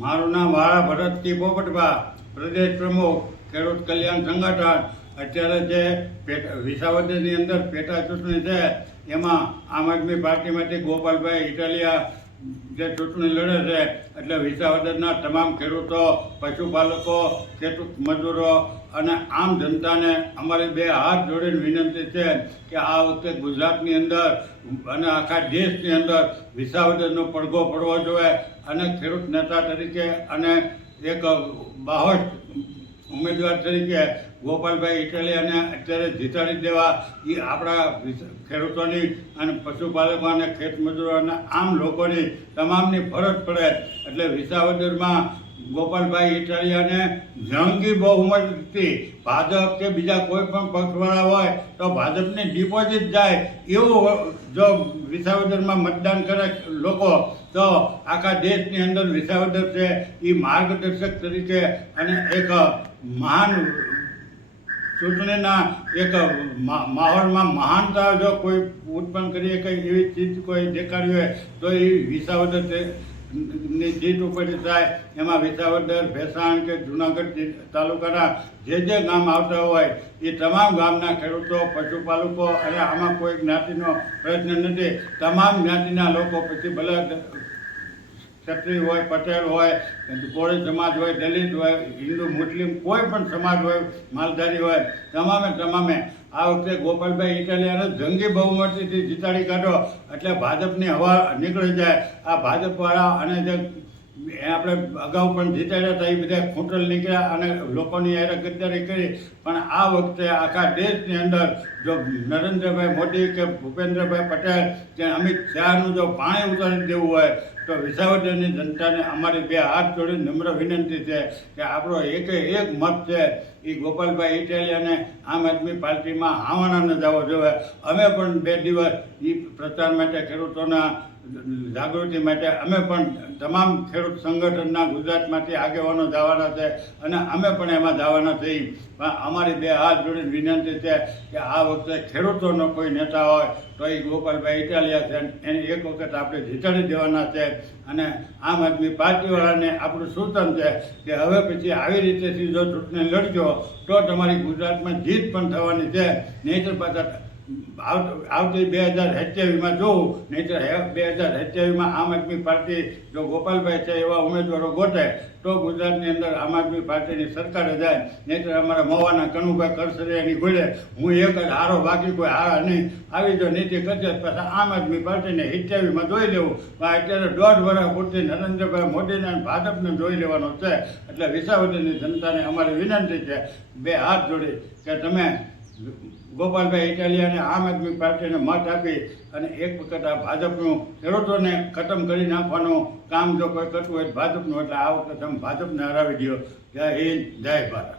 મારું નામ વાળા ભરતસિંહ પોપટભા પ્રદેશ પ્રમુખ ખેડૂત કલ્યાણ સંગઠન અત્યારે જે પેટા વિસાવદરની અંદર પેટા ચૂંટણી છે એમાં આમ આદમી પાર્ટીમાંથી ગોપાલભાઈ ઇટાલિયા જે ચૂંટણી લડે છે એટલે વિસાવદરના તમામ ખેડૂતો પશુપાલકો ખેડૂત મજૂરો અને આમ જનતાને અમારી બે હાથ જોડીને વિનંતી છે કે આ વખતે ગુજરાતની અંદર અને આખા દેશની અંદર વિસાવદરનો પડઘો પડવો જોઈએ અને ખેડૂત નેતા તરીકે અને એક બાહોશ ઉમેદવાર તરીકે ગોપાલભાઈ અને અત્યારે જીતાડી દેવા એ આપણા ખેડૂતોની અને પશુપાલકો અને ખેતમજૂરો અને આમ લોકોની તમામની ફરજ પડે એટલે વિસાવદરમાં ગોપાલભાઈ ઇટાલિયાને જંગી બહુમતથી ભાજપ કે બીજા કોઈ પણ પક્ષવાળા હોય તો ભાજપની ડિપોઝિટ જાય એવું જો વિસાવદરમાં મતદાન કરે લોકો તો આખા દેશની અંદર વિસાવદર છે એ માર્ગદર્શક તરીકે અને એક મહાન ચૂંટણીના એક માહોલમાં મહાનતા જો કોઈ ઉત્પન્ન કરીએ કંઈ એવી ચીજ કોઈ દેખાડી હોય તો એ વિસાવદર ની જે ઉપર થાય એમાં વિસાવદર ભેસાણ કે જુનાગઢ તાલુકાના જે જે ગામ આવતા હોય એ તમામ ગામના ખેડૂતો પશુપાલકો અને આમાં કોઈ જ્ઞાતિનો પ્રયત્ન નથી તમામ જ્ઞાતિના લોકો પછી ભલે ક્ષત્રિય હોય પટેલ હોય કોળી સમાજ હોય દલિત હોય હિન્દુ મુસ્લિમ કોઈ પણ સમાજ હોય માલધારી હોય તમામે તમામે આ વખતે ગોપાલભાઈ ઇટાલિયાને જંગી બહુમતીથી જીતાડી કાઢો એટલે ભાજપની હવા નીકળી જાય આ ભાજપવાળા અને જે આપણે અગાઉ પણ જીતાડ્યા હતા એ બધા ખૂંટલ નીકળ્યા અને લોકોની યારે ગદ્દારી કરી પણ આ વખતે આખા દેશની અંદર જો નરેન્દ્રભાઈ મોદી કે ભૂપેન્દ્રભાઈ પટેલ કે અમિત શાહનું જો પાણી ઉતારી દેવું હોય તો વિસાવદરની જનતાને અમારી બે હાથ જોડી નમ્ર વિનંતી છે કે આપણો એક એક મત છે એ ગોપાલભાઈ ઇટાલિયાને આમ આદમી પાર્ટીમાં આવવાના ન જવો જોઈએ અમે પણ બે દિવસ એ પ્રચાર માટે ખેડૂતોના જાગૃતિ માટે અમે પણ તમામ ખેડૂત સંગઠનના ગુજરાતમાંથી આગેવાનો જવાના છે અને અમે પણ એમાં જવાના થઈ પણ અમારી બે હાથ જોડીને વિનંતી છે કે આ વખતે ખેડૂતોનો કોઈ નેતા હોય તો એ ગોપાલભાઈ ઇટાલિયા છે એને એક વખત આપણે જીતાડી દેવાના છે અને આમ આદમી પાર્ટીવાળાને આપણું સૂચન છે કે હવે પછી આવી રીતેથી જો ચૂંટણી લડજો તો તમારી ગુજરાતમાં જીત પણ થવાની છે નહીંતર પાછા આવતી બે હજાર સત્યાવીસમાં જોઉં નહીં તો બે હજાર સત્યાવીસમાં આમ આદમી પાર્ટી જો ગોપાલભાઈ છે એવા ઉમેદવારો ગોતે તો ગુજરાતની અંદર આમ આદમી પાર્ટીની સરકાર જાય નહીં તો અમારા મોવાના કનુભાઈ કરસરિયાની ભૂલે હું એક જ હારો બાકી કોઈ હારા નહીં આવી જો નીતિ કરશે પાછા આમ આદમી પાર્ટીને સત્યાવીસમાં જોઈ લેવું પણ અત્યારે દોઢ વર્ષ પૂરતી નરેન્દ્રભાઈ મોદીને અને ભાજપને જોઈ લેવાનો છે એટલે વિસાવદરની જનતાને અમારી વિનંતી છે બે હાથ જોડી કે તમે ગોપાલભાઈ ઇટાલિયાને આમ આદમી પાર્ટીને મત આપી અને એક વખત આ ભાજપનું ખેડૂતોને ખતમ કરી નાખવાનું કામ જો કોઈ કરતું હોય ભાજપનું એટલે આ વખત તમે ભાજપને હરાવી દો જય હિન્દ જય ભારત